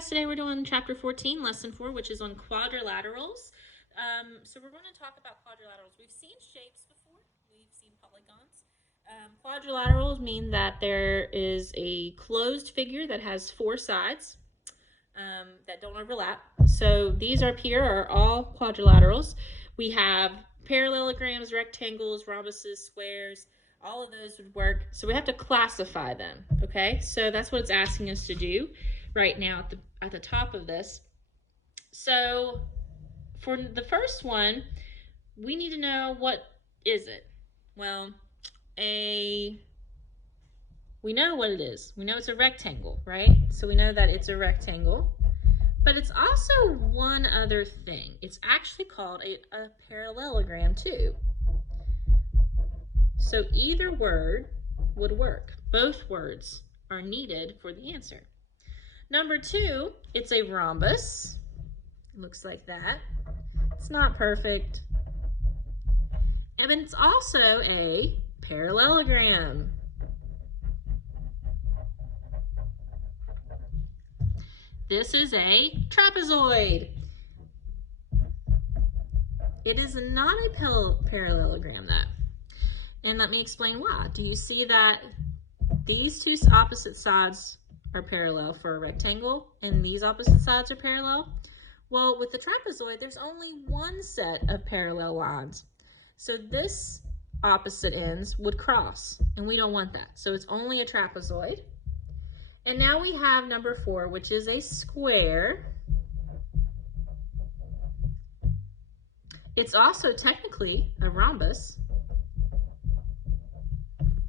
class, today we're doing chapter 14, lesson 4, which is on quadrilaterals. So we're going to talk about quadrilaterals. We've seen shapes before. We've seen polygons. Quadrilaterals mean that there is a closed figure that has four sides that don't overlap. So these up here are all quadrilaterals. We have parallelograms, rectangles, rhombuses, squares. All of those would work. So we have to classify them, okay? So that's what it's asking us to do right now at the top of this. So for the first one, we need to know, what is it? Well, we know what it is. We know it's a rectangle, right? So we know that it's a rectangle. But it's also one other thing. It's actually called a parallelogram too. So either word would work. Both words are needed for the answer. Number 2, it's a rhombus. It looks like that. It's not perfect. And then it's also a parallelogram. This is a trapezoid. It is not a parallelogram, though. And let me explain why. Do you see that these two opposite sides are parallel for a rectangle and these opposite sides are parallel? Well, with the trapezoid, there's only one set of parallel lines. So this opposite ends would cross, and we don't want that. So it's only a trapezoid. And now we have number 4, which is a square. It's also technically a rhombus,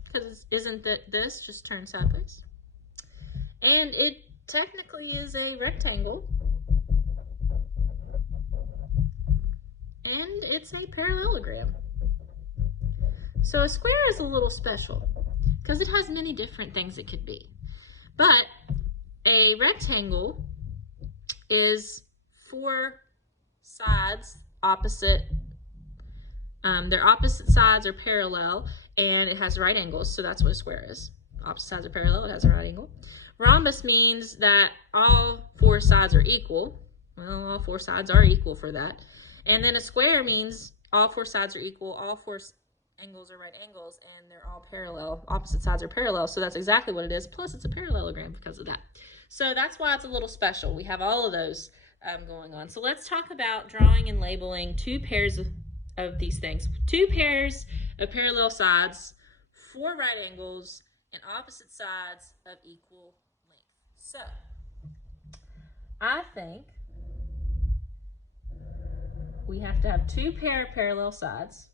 because isn't that this just turned sideways? And it technically is a rectangle. And it's a parallelogram. So a square is a little special because it has many different things it could be. But a rectangle is 4 sides opposite. Their opposite sides are parallel, and it has right angles, so that's what a square is. Opposite sides are parallel, it has a right angle. Rhombus means that all 4 sides are equal. Well, all 4 sides are equal for that. And then a square means all 4 sides are equal, all 4 angles are right angles, and they're all parallel. Opposite sides are parallel, so that's exactly what it is. Plus, it's a parallelogram because of that. So that's why it's a little special. We have all of those going on. So let's talk about drawing and labeling 2 pairs of these things. 2 pairs of parallel sides, 4 right angles, and opposite sides of equal length. So I think we have to have 2 pair of parallel sides.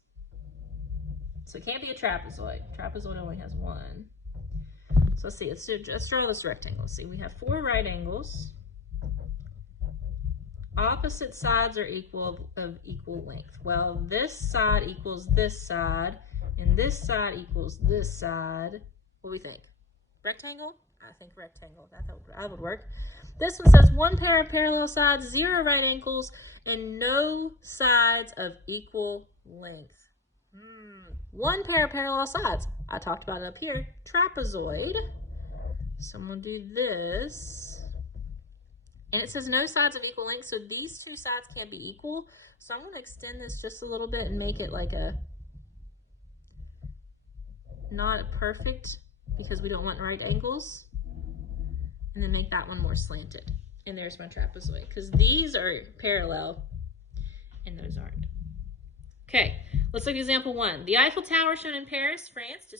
So it can't be a trapezoid. Trapezoid only has 1. So let's see, let's draw this rectangle. Let's see, we have 4 right angles. Opposite sides are of equal length. Well, this side equals this side, and this side equals this side. What do we think? Rectangle? I think rectangle. That would work. This one says 1 pair of parallel sides, 0 right angles, and no sides of equal length. 1 pair of parallel sides. I talked about it up here. Trapezoid. So I'm going to do this. And it says no sides of equal length, so these 2 sides can't be equal. So I'm going to extend this just a little bit and make it like not perfect, because we don't want right angles. And then make that one more slanted. And there's my trapezoid, because these are parallel and those aren't. Okay, let's look at example 1. The Eiffel Tower shown in Paris, France,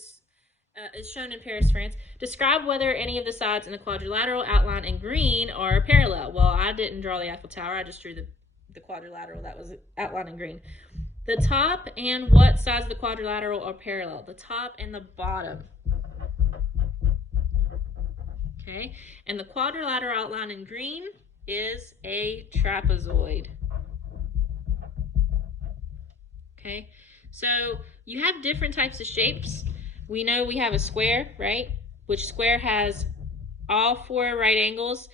is shown in Paris, France. Describe whether any of the sides in the quadrilateral outlined in green are parallel. Well, I didn't draw the Eiffel Tower. I just drew the quadrilateral that was outlined in green. The top and what sides of the quadrilateral are parallel? The top and the bottom. Okay, and the quadrilateral outlined in green is a trapezoid. Okay, so you have different types of shapes. We know we have a square, right? Which square has all 4 right angles,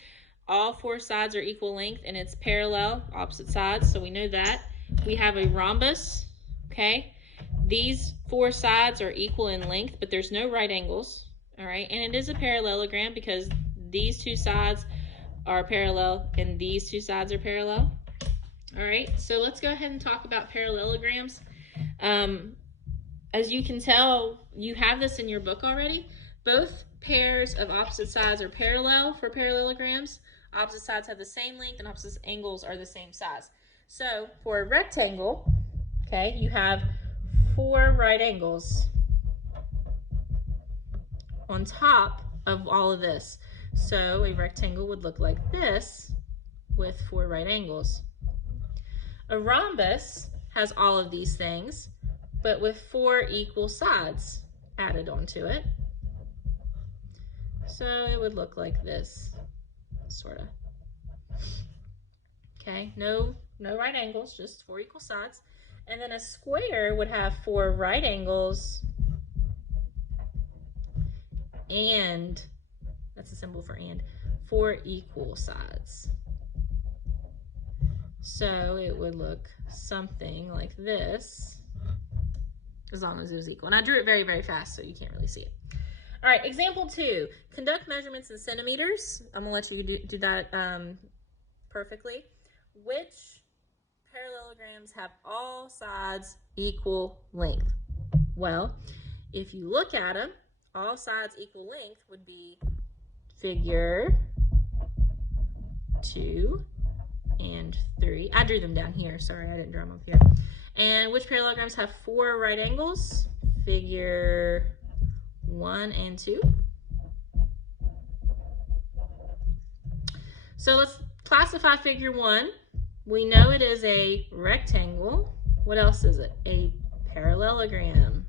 all 4 sides are equal length, and it's parallel, opposite sides, so we know that. We have a rhombus, okay? These 4 sides are equal in length, but there's no right angles, all right? And it is a parallelogram because these 2 sides are parallel and these two sides are parallel. All right, so let's go ahead and talk about parallelograms. As you can tell, you have this in your book already. Both pairs of opposite sides are parallel for parallelograms. Opposite sides have the same length and opposite angles are the same size. So for a rectangle, okay, you have 4 right angles on top of all of this. So a rectangle would look like this with 4 right angles. A rhombus has all of these things, but with 4 equal sides added onto it. So it would look like this, sort of. Okay, no right angles, just 4 equal sides. And then a square would have 4 right angles and, that's a symbol for and, 4 equal sides. So it would look something like this, as long as it was equal. And I drew it very, very fast, so you can't really see it. All right, example 2. Conduct measurements in centimeters. I'm gonna let you do that perfectly. Which parallelograms have all sides equal length? Well, if you look at them, all sides equal length would be figure 2 and 3. I drew them down here. Sorry, I didn't draw them up here. And which parallelograms have 4 right angles? Figure 1 and 2. So let's classify figure 1. We know it is a rectangle. What else is it? A parallelogram.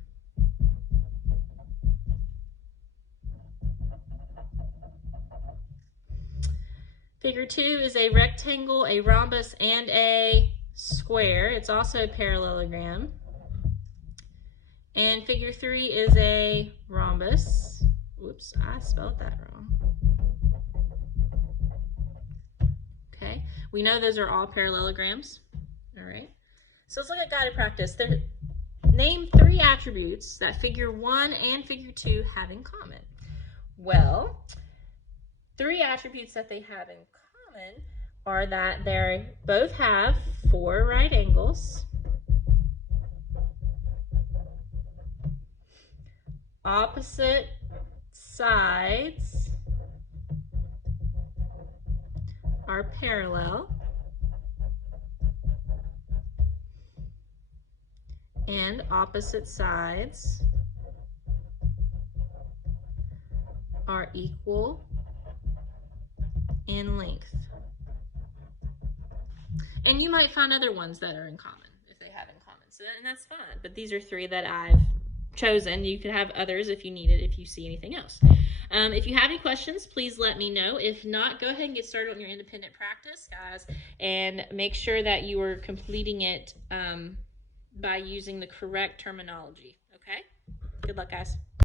Figure 2 is a rectangle, a rhombus, and a square. It's also a parallelogram. And figure 3 is a rhombus. Whoops, I spelled that wrong. Okay, we know those are all parallelograms. All right, so let's look at guided practice. Name 3 attributes that figure 1 and figure 2 have in common. Well, 3 attributes that they have in common are that they both have 4 right angles, opposite sides are parallel, and opposite sides are equal in length. And you might find other ones that are in common if they have in common. So, and that's fine. But these are 3 that I've chosen. You could have others if you need it, if you see anything else. If you have any questions, please let me know. If not, go ahead and get started on your independent practice, guys, and make sure that you are completing it by using the correct terminology. Okay? Good luck, guys.